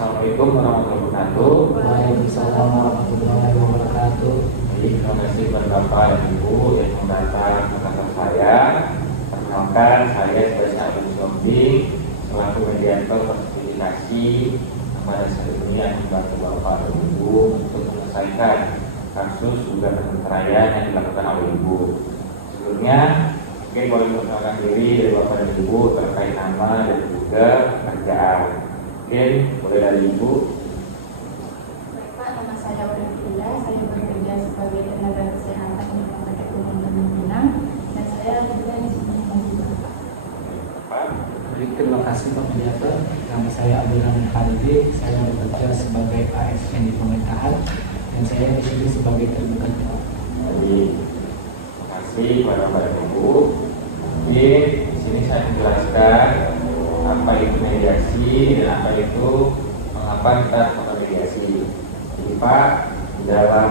Assalamualaikum warahmatullahi wabarakatuh. Waalaikumsalam warahmatullahi wabarakatuh. Jadi terima kasih kepada Bapak dan Ibu yang datang ke kantor saya. Perkenalkan, saya sebagai Abdul Sombi selaku mediator komunikasi kepada saat ini yang membantu Bapak dan Ibu untuk menyelesaikan kasus dugaan perceraian yang dilakukan oleh Ibu. Sebelumnya mungkin boleh memperkenalkan diri dari Bapak dan Ibu terkait nama dan juga pekerjaan. Mungkin boleh dari Ibu. Pak, nama saya Aurelia, saya bekerja sebagai tenaga kesehatan di Rumah Sakit Umum Tanjung Pinang dan saya juga di sini mengajar. Baik, terima kasih Pak Mediator. Nama saya Abdul Rahman Khalidi, saya bekerja sebagai ASN di pemerintahan dan saya di sini sebagai terbuka. Jadi, terima kasih kepada Bapak dan Ibu. Jadi, di sini saya menjelaskan apa itu mediasi dan apa itu mengapa kita melakukan mediasi. Jadi Pak, di dalam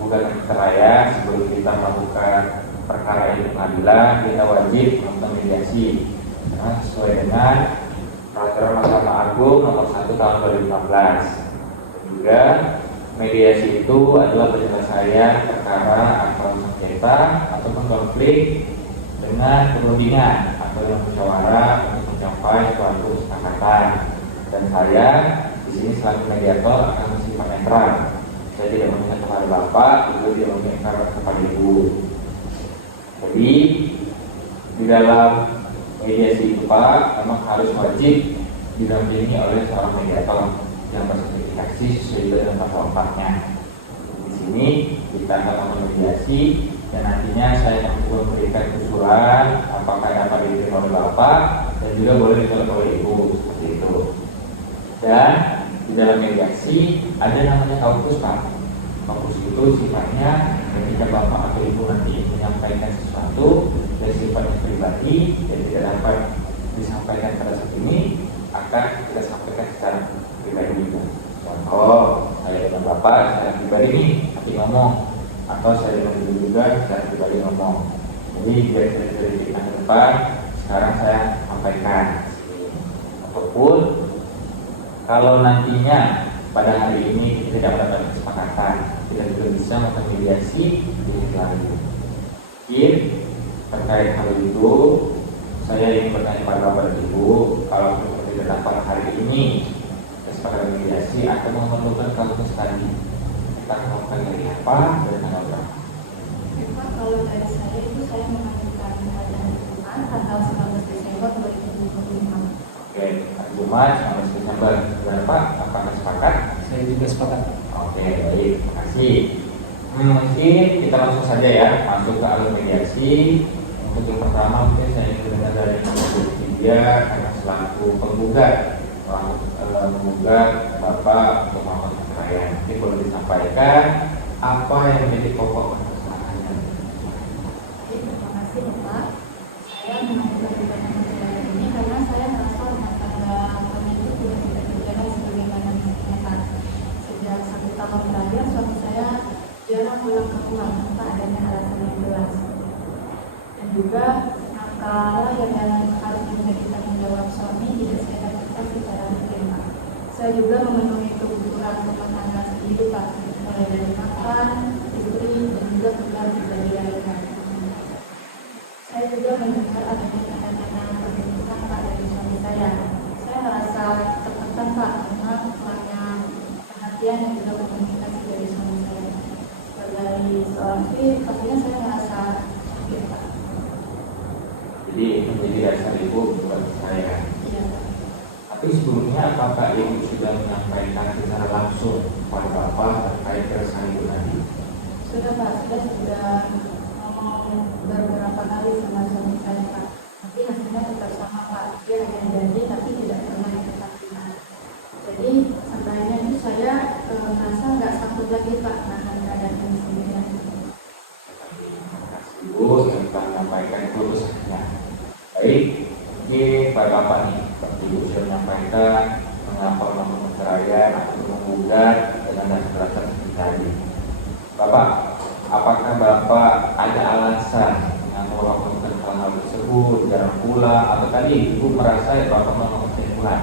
gugatan perceraian sebelum kita melakukan perkara ini di pengadilan, kita wajib melakukan mediasi. Nah, sesuai dengan peraturan Mahkamah Agung nomor 1 tahun 2015. Juga mediasi itu adalah penyelesaian perkara atau sengketa ataupun konflik dengan perundingan atau yang musyawarah untuk mencapai suatu kesepakatan. Dan saya di sini selaku mediator akan bersifat netral. Saya tidak memihak kepada Bapak, juga tidak memihak kepada Ibu. Jadi di dalam mediasi itu Pak memang harus wajib didampingi oleh seorang mediator yang bersertifikasi sesuai dengan pasal 4-nya. Di sini kita akan mediasi dan nantinya saya akan memberikan usulan apakah dapat diterima oleh Bapak dan juga boleh ditolak oleh Ibu seperti itu. Dan di dalam mediasi ada namanya kaukus Pak. Kaukus itu sifatnya ketika Bapak atau Ibu nanti menyampaikan sesuatu dari sifatnya pribadi dan tidak dapat disampaikan pada saat ini akan kita sampaikan secara pribadi juga. Contoh, saya dengan Bapak secara pribadi ini nanti ngomong, atau saya dengan Ibu juga secara pribadi ngomong. Jadi biar dari kita ke depan, sekarang saya sampaikan. Ataupun kalau nantinya pada hari ini kita tidak mendapat kesepakatan, tidak juga bisa melakukan mediasi di lagi. Mungkin terkait hal itu, saya ingin bertanya kepada Bapak dan Ibu, kalau kita tidak dapat hari ini kesepakatan mediasi atau memerlukan kaukus tadi, kita melakukan dari apa dan tanggal berapa? Pak, kalau dari saya itu saya mengajukan kepada Tuhan tanggal 19 Desember 2025. Oke, hari Jumat 19 Desember. Benar Pak? Apakah sepakat? Saya juga sepakat. Oke, baik, terima kasih. Mungkin kita langsung saja ya masuk ke alur mediasi. Untuk yang pertama mungkin saya ingin mendengar dari nomor 23 karena selaku penggugat menggugat Bapak untuk melakukan perceraian. Mungkin boleh disampaikan apa yang menjadi pokok permasalahannya. Oke, terima kasih Bapak. Saya mengajukan gugatan perceraian ini karena saya merasa rumah tangga kami itu tidak berjalan sebagaimana mestinya. Sejak 1 tahun terakhir suami saya jarang pulang ke rumah tanpa adanya alasan yang jelas. Dan juga kala yang harus menjadi tanggung jawab suami tidak saya dapatkan secara rutin Pak. Saya juga memenuhi kebutuhan rumah tangga sendiri Pak, mulai dari makan, istri, dan juga kebutuhan pribadi lainnya. Saya juga mendengar adanya tanda-tanda perselingkuhan Pak dari suami saya. Saya merasa tertekan Pak karena kurangnya perhatian dan juga komunikasi dari suami saya. Sebagai seorang istri, pastinya saya merasa sakit Pak. Jadi itu menjadi dasar Ibu buat saya. Iya Pak. Tapi sebelumnya apakah Ibu sudah menyampaikan secara langsung kepada Bapak terkait keresahan Ibu tadi? Sudah Pak, sudah ngomong beberapa kali sama suami saya Pak. Tapi hasilnya tetap sama Pak. Dia hanya janji tapi tidak pernah ditepati. Jadi sebenarnya itu saya merasa nggak sanggup lagi Pak nahan keadaan ini sendirian. Ibu yang telah menyampaikan keluhannya. Baik, ini Pak Bapak nih, Ibu sudah menyampaikan mengapa melakukan perceraian atau menggugat dengan dasar-dasar seperti tadi. Bapak, apakah Bapak ada alasan yang melakukan hal tersebut, jarang pulang, atau tadi Ibu merasa Bapak melakukan kesimpulan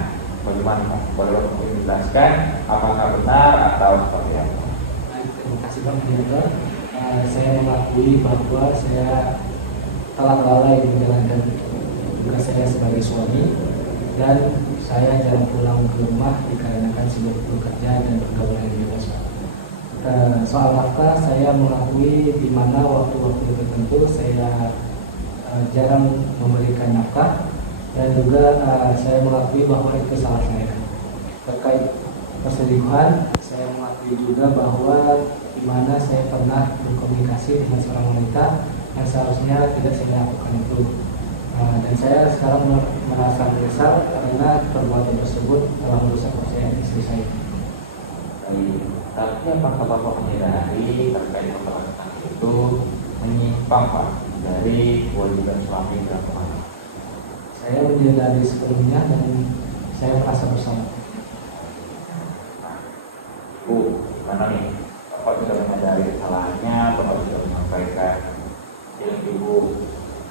Bagaimana Pak? Boleh mungkin dijelaskan apakah benar atau seperti apa? Baik, terima kasih Pak Mediator. Saya mengakui bahwa saya telah lalai menjalankan tugas saya sebagai suami dan saya jarang pulang ke rumah dikarenakan sibuk bekerja dan pergaulan yang bebas. Soal nafkah, saya mengakui di mana waktu-waktu tertentu saya jarang memberikan nafkah, dan juga saya mengakui bahwa itu salah saya. Terkait perselingkuhan, saya mengakui juga bahwa di mana saya pernah berkomunikasi dengan seorang wanita yang seharusnya tidak saya lakukan itu. Dan saya sekarang merasa menyesal karena perbuatan tersebut telah merusak kepercayaan istri saya. Baik, tapi apakah Bapak menyadari terkait perbuatan itu menyimpang Pak dari kewajiban suami dalam rumah tangga? Saya menyadari sepenuhnya dan saya merasa bersalah. Nah, Ibu, gimana nih? Bapak sudah menyadari kesalahannya, Bapak sudah menyampaikan yang Ibu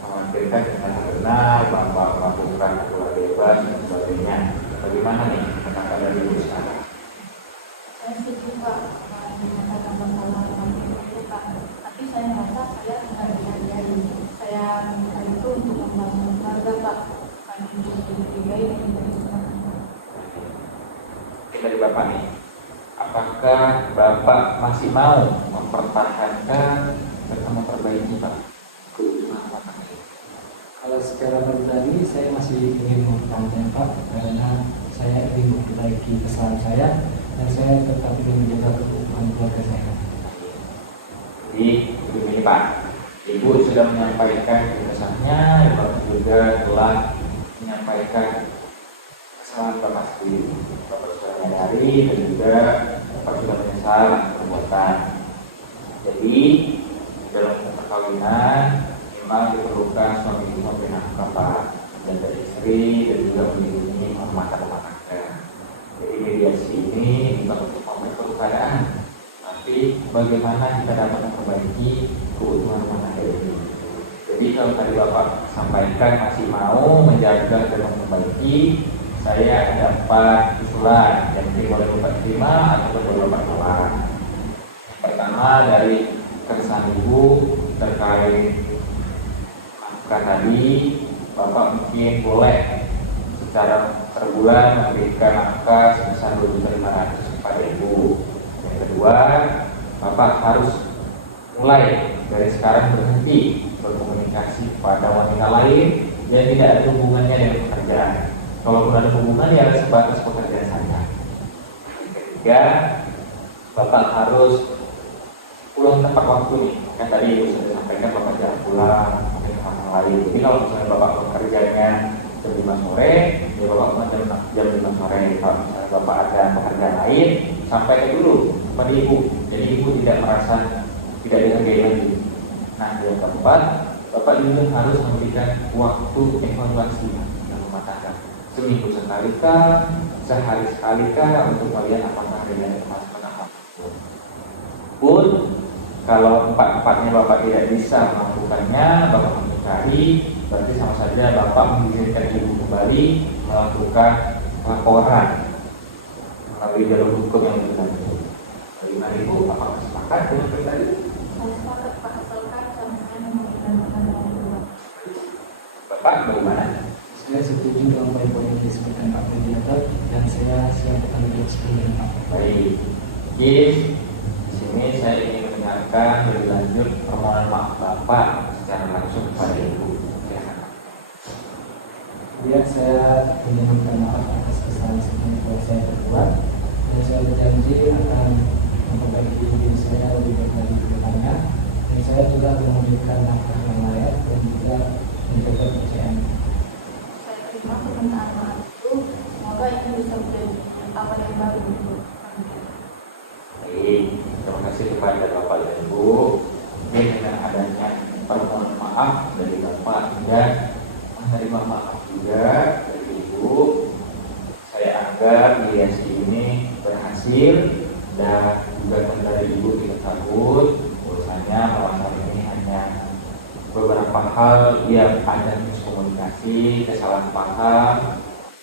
menghampirkan dengan benar, Bapak melakukan keluar bebas dan sebagainya. Bagaimana nih pendapat dari Ibu sekarang? Saya setuju Pak menyatakan masalah itu Pak, tapi saya merasa saya tidak dihargai. Saya minta itu untuk membangun keluarga Pak, bukan untuk dihargai dan diterima. Kita dari Bapak nih, apakah Bapak masih mau mempertahankan serta memperbaiki Pak keutuhan rumah tangga ini? Kalau secara pribadi saya masih ingin mempertahankan Pak, karena saya ingin memperbaiki kesalahan saya dan saya tetap ingin menjaga keutuhan keluarga saya. Jadi begini Pak, Ibu sudah menyampaikan keresahannya, Bapak juga telah menyampaikan kesalahan Bapak sendiri. Bapak sudah menyadari dan juga Bapak sudah menyesal atas perbuatan. Jadi dalam perkawinan memang diperlukan suami itu memberi nafkah Pak, menjaga istri dan juga melindungi rumah tangga. Jadi mediasi ini bukan untuk memperkeruh keadaan, tapi bagaimana kita dapat memperbaiki keutuhan rumah tangga ini. Jadi kalau tadi Bapak sampaikan masih mau menjaga dan memperbaiki, saya ada 4 usulan yang mungkin boleh Bapak terima ataupun boleh Bapak tolak. Yang pertama dari keresahan Ibu terkait nafkah tadi, Bapak mungkin boleh secara per bulan memberikan nafkah sebesar 2.500 kepada Ibu. Yang kedua, Bapak harus mulai dari sekarang berhenti berkomunikasi kepada wanita lain yang tidak ada hubungannya dengan pekerjaan. Kalaupun ada hubungan ya sebatas pekerjaan saja. Yang ketiga, Bapak harus pulang tepat waktu nih. Kan tadi Ibu sudah sampaikan Bapak jarang pulang mungkin ke orang lain. Jadi kalau misalnya Bapak bekerjanya jam 5 sore, ya Bapak pulang jam 5 sore. Kalau misalnya Bapak ada pekerjaan lain, sampaikan dulu kepada Ibu. Jadi Ibu tidak merasa tidak dihargai lagi. Nah, yang keempat, Bapak juga harus memberikan waktu evaluasi dalam rumah tangga. Seminggu sekali kah, sehari sekali kah, untuk melihat apakah ada kemajuan apapun. Pun kalau empat-empatnya Bapak tidak bisa melakukannya, Bapak menyukai, berarti sama saja Bapak mengizinkan Ibu kembali melakukan laporan melalui jalur hukum yang berlanjut. Bagaimana Ibu? Apakah sepakat dengan tadi? Saya sepakat Pak, asalkan saya memberikan uang. Bapak bagaimana? Saya setuju dengan poin-poin yang disebutkan Pak Mediator dan saya siap bertanggung jawab sepenuhnya Pak. Baik, di sini saya ingin mendengarkan lebih lanjut permohonan maaf Bapak secara langsung kepada Ibu. Ya, saya ingin meminta maaf atas kesalahan yang telah saya perbuat dan saya berjanji akan memperbaiki diri saya lebih baik lagi ke depannya, dan saya juga akan memberikan nafkah yang layak dan juga menjaga kepercayaan. Saya terima permintaan maaf itu, semoga ini bisa menjadi awal yang baru untuk kami. Baik, terima kasih kepada Bapak dan Ibu. Mungkin dengan adanya permohonan maaf dari Bapak dan menerima maaf juga dari Ibu, saya anggap mediasi ini berhasil dan juga dari Ibu tidak takut bahwasanya masalah ini hanya beberapa hal yang ada miskomunikasi, kesalahan paham,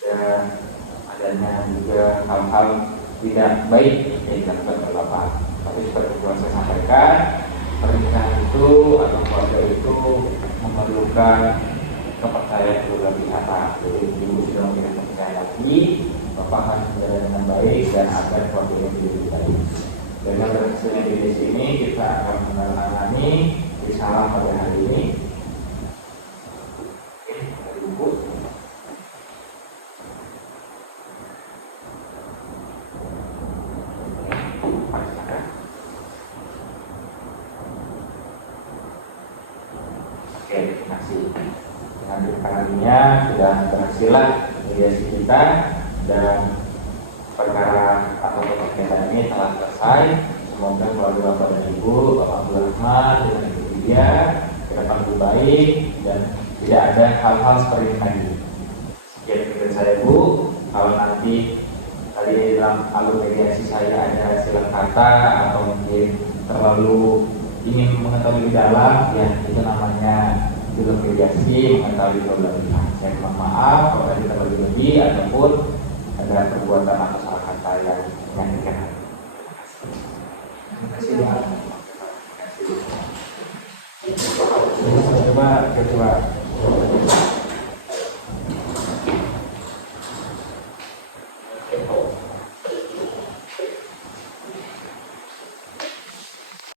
dan ada adanya juga hal-hal tidak baik yang dilakukan oleh Bapak. Tapi seperti yang saya sampaikan, pernikahan itu atau keluarga itu memerlukan kepercayaan kedua pihak. Jadi ibu sudah memberikan kepercayaan lagi, Bapak harus berjalan dengan baik dan agar keluarga itu lebih baik. Dengan berhasilnya di sini kita akan menangani risalah pada hari ini. Oke, Ibu. Oke, terima kasih. Dengan dikalinya sudah berhasillah mediasi kita dan perkara atau perkara ini telah selesai. Semoga keluarga Bapak dan Ibu, Bapak Abdul Rahman dengan Ibu Lydia ke depan lebih baik dan tidak ada hal-hal seperti ini lagi. Sekian dari saya Bu. Kalau nanti tadi dalam alur mediasi saya ada silang kata atau mungkin terlalu ingin mengetahui lebih dalam, ya itu namanya dalam mediasi mengetahui lebih dalam. Saya mohon maaf kalau ada terlalu lebih ataupun ada perbuatan atau salah kata yang menyakitkan hati. Terima kasih Pak. Terima kasih. Coba